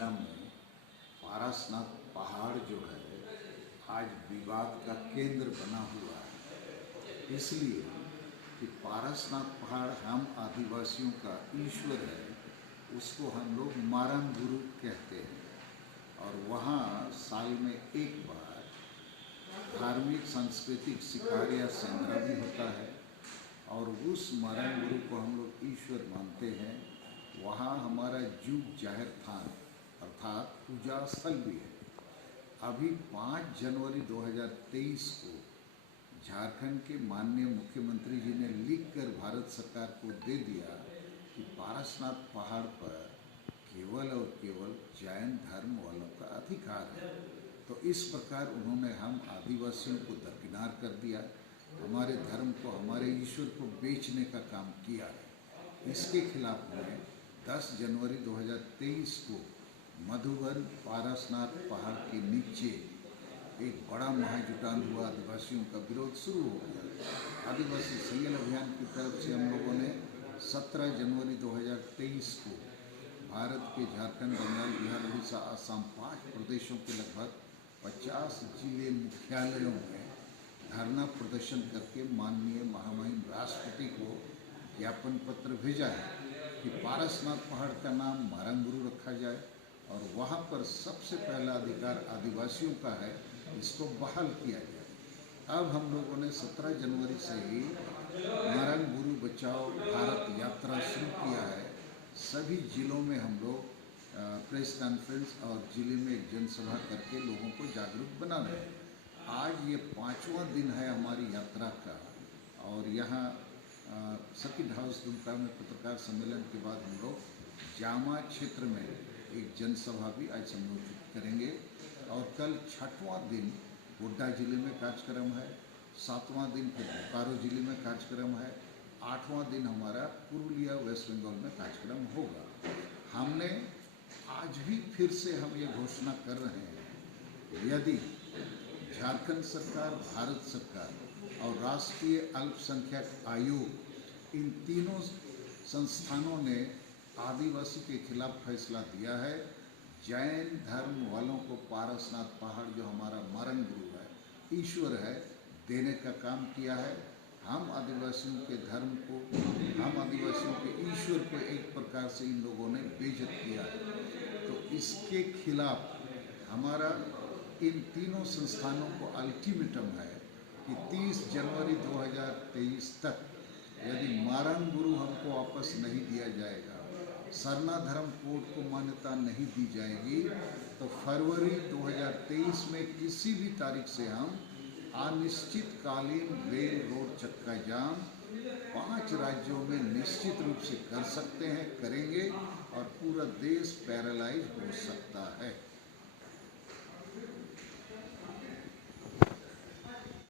जिला में पारसनाथ पहाड़ जो है आज विवाद का केंद्र बना हुआ है, इसलिए कि पारसनाथ पहाड़ हम आदिवासियों का ईश्वर है, उसको हम लोग मारंग गुरु कहते हैं। और वहाँ साल में एक बार धार्मिक सांस्कृतिक शिकार या संग्रह भी होता है और उस मारंग गुरु को हम लोग ईश्वर मानते हैं। वहाँ हमारा जुग जाहिर थान अर्थात पूजा स्थल भी है। अभी 5 जनवरी 2023 को झारखंड के माननीय मुख्यमंत्री जी ने लिखकर भारत सरकार को दे दिया कि पारसनाथ पहाड़ पर केवल और केवल जैन धर्म वालों का अधिकार है। तो इस प्रकार उन्होंने हम आदिवासियों को दरकिनार कर दिया, हमारे धर्म को, हमारे ईश्वर को बेचने का काम किया है। इसके खिलाफ में 10 जनवरी 2023 को मधुबन पारसनाथ पहाड़ के नीचे एक बड़ा महाजुटान हुआ, आदिवासियों का विरोध शुरू हो गया। आदिवासी संगठन अभियान की तरफ से हम लोगों ने 17 जनवरी 2023 को भारत के झारखंड, बंगाल, बिहार, उड़ीसा, असम 5 प्रदेशों के लगभग 50 जिले मुख्यालयों में धरना प्रदर्शन करके माननीय महामहिम राष्ट्रपति को ज्ञापन पत्र भेजा है कि पारसनाथ पहाड़ का नाम मारंग गुरु रखा जाए और वहाँ पर सबसे पहला अधिकार आदिवासियों का है, इसको बहाल किया जाए। अब हम लोगों ने 17 जनवरी से ही मारंग गुरु बचाओ भारत यात्रा शुरू किया है। सभी जिलों में हम लोग प्रेस कॉन्फ्रेंस और जिले में एक जनसभा करके लोगों को जागरूक बना रहे हैं। आज ये 5वां दिन है हमारी यात्रा का और यहाँ सर्किट हाउस दुमका में पत्रकार सम्मेलन के बाद हम लोग जामा क्षेत्र में एक जनसभा भी आज संबोधित करेंगे। और कल 6वां दिन गोड्डा जिले में कार्यक्रम है, 7वां दिन फिर बोकारो जिले में कार्यक्रम है, 8वां दिन हमारा पुरुलिया वेस्ट बंगाल में कार्यक्रम होगा। हमने आज भी फिर से हम ये घोषणा कर रहे हैं, यदि झारखंड सरकार, भारत सरकार और राष्ट्रीय अल्पसंख्यक आयोग इन तीनों संस्थानों ने आदिवासी के खिलाफ फैसला दिया है, जैन धर्म वालों को पारसनाथ पहाड़ जो हमारा मारंग गुरु है, ईश्वर है, देने का काम किया है, हम आदिवासियों के धर्म को, हम आदिवासियों के ईश्वर को एक प्रकार से इन लोगों ने बेइज्जत किया है। तो इसके खिलाफ हमारा इन तीनों संस्थानों को अल्टीमेटम है कि 30 जनवरी 2023 तक यदि मारंग गुरु हमको वापस नहीं दिया जाएगा, सरना धर्म कोड को मान्यता नहीं दी जाएगी, तो फरवरी 2023 में किसी भी तारीख से हम अनिश्चितकालीन रेल रोड चक्का जाम 5 राज्यों में निश्चित रूप से कर सकते हैं, करेंगे और पूरा देश पैरालाइज हो सकता है।